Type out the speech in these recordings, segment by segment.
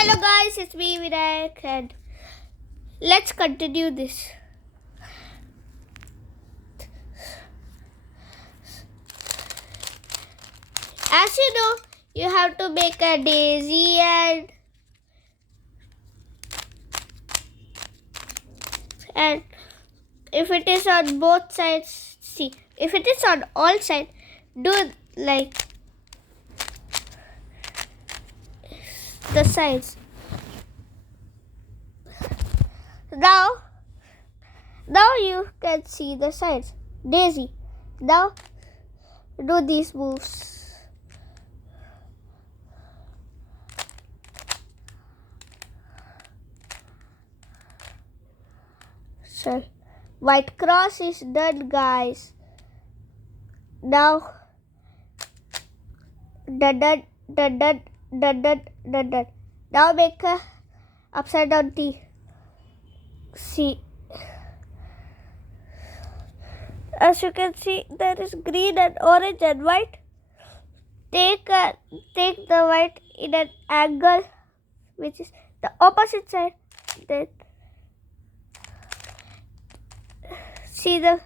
Hello guys, it's me Vinayak and let's continue this. As you know, you have to make a daisy and if it is on both sides, see, if it is on all sides, do like the sides. Now you can see the sides. Daisy. Now do these moves. So white cross is done, guys. Now dun. Now make a upside down T. See, as you can see, there is green and orange and white. Take the white in an angle which is the opposite side. Then see the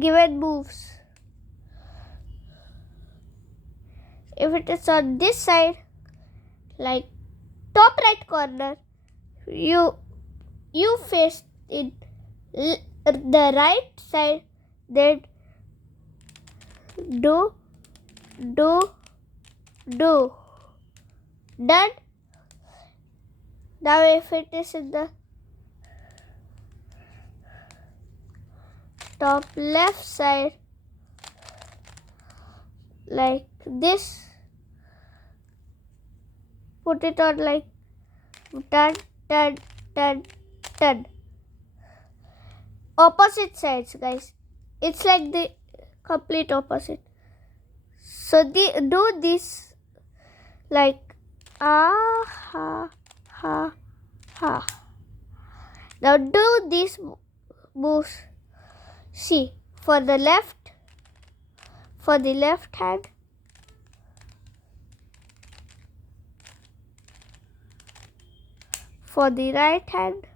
given moves. If it is on this side, like top right corner, you face it the right side, then do done. Now if it is in the top left side, like this, put it on like done. Opposite sides, guys. It's like the complete opposite. So do this like ha. Now do these moves. See, for the left hand, for the right hand.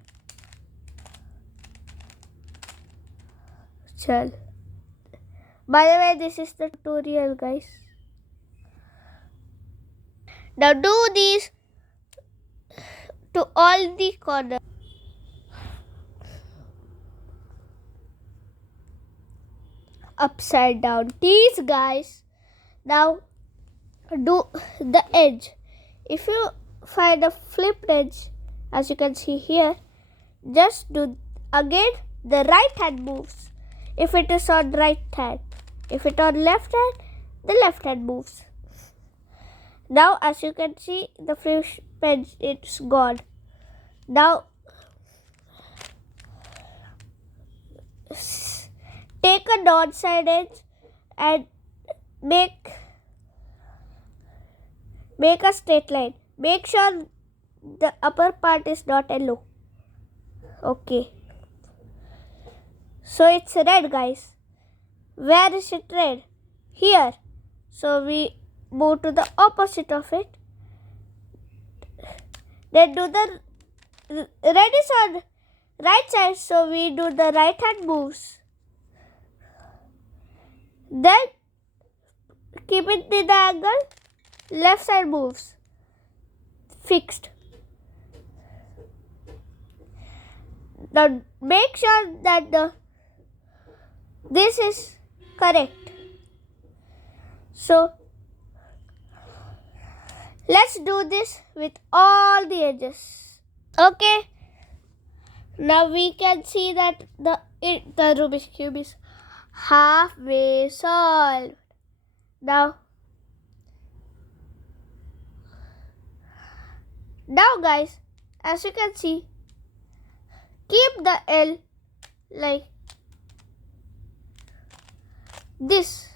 Chal. By the way, this is the tutorial, guys. Now do these to all the corners. Upside down T's, guys. Now do the edge. If you find a flipped edge, as you can see here, just do again the right hand moves. If it is on right hand, if it on left hand, the left hand moves. Now as you can see, the flip edge, it's gone. Now take a non-side edge and make a straight line. Make sure the upper part is not yellow. Okay. So it's red, guys. Where is it red? Here. So we move to the opposite of it. Then do the red is on right side, so we do the right hand moves. Then keep it in the angle, left side moves. Fixed. Now make sure that this is correct. So let's do this with all the edges. Okay. Now we can see that the Rubik's Cube is halfway solved. Now guys, as you can see, keep the L like this.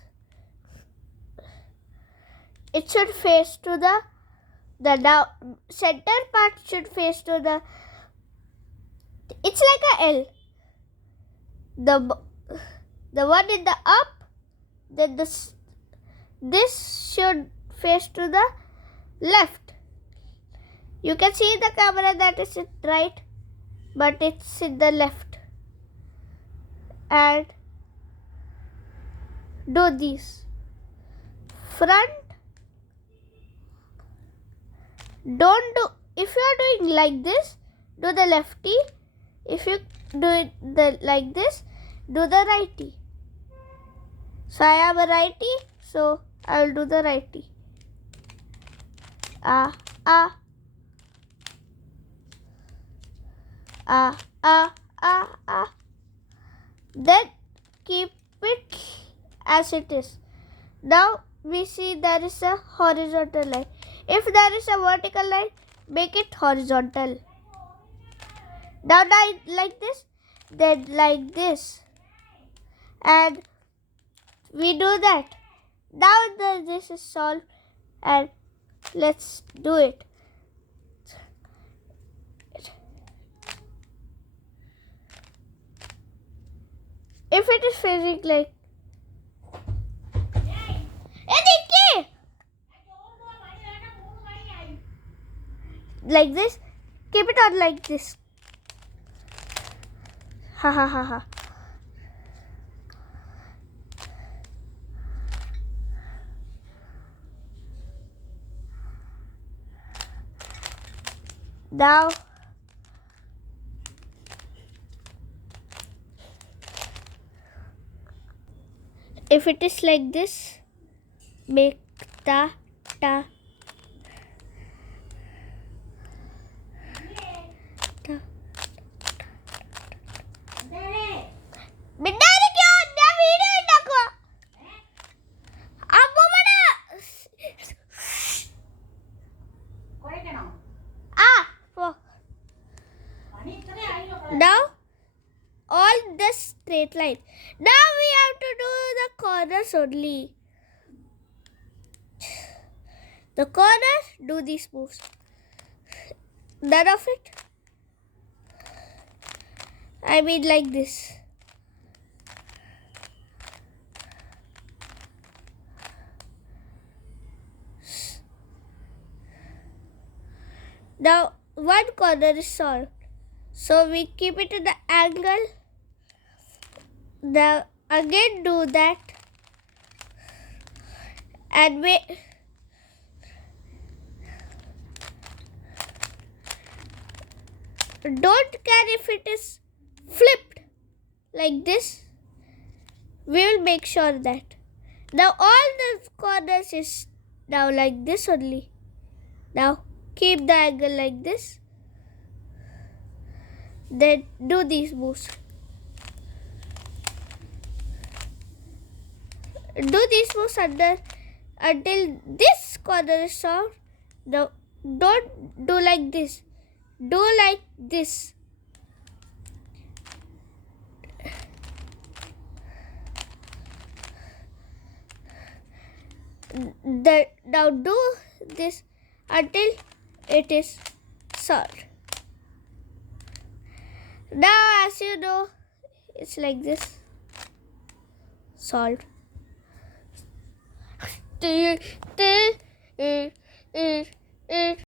It should face to the center part should face to the. It's like a L. The one in the up, then this should face to the left. You can see in the camera that it's in right, but it's in the left. And do this. Front. Don't do, if you are doing like this, do the lefty. If you do it like this, do the righty. So I am a righty, so I will do the righty. Ah, ah. Ah, ah, ah, ah. Then keep it as it is. Now we see there is a horizontal line. If there is a vertical line, make it horizontal. Now like this, then like this. And we do that. Now this is solved, and let's do it. If it is facing like this, keep it on like this. Ha ha ha ha. Now if it is like this, make ta ta ta. Now all this straight line. Now we have to do the corners only. The corners, do these moves. None of it. I mean like this. Now one corner is solved. So we keep it in the angle. Now again do that. And we don't care if it is flipped like this. We will make sure that. Now all the corners is now like this only. Now keep the angle like this. Then do these moves. Do these moves until this corner is solved. Now don't do like this. Do like this. Now do this until it is solved. Now as you know, it's like this. Solved.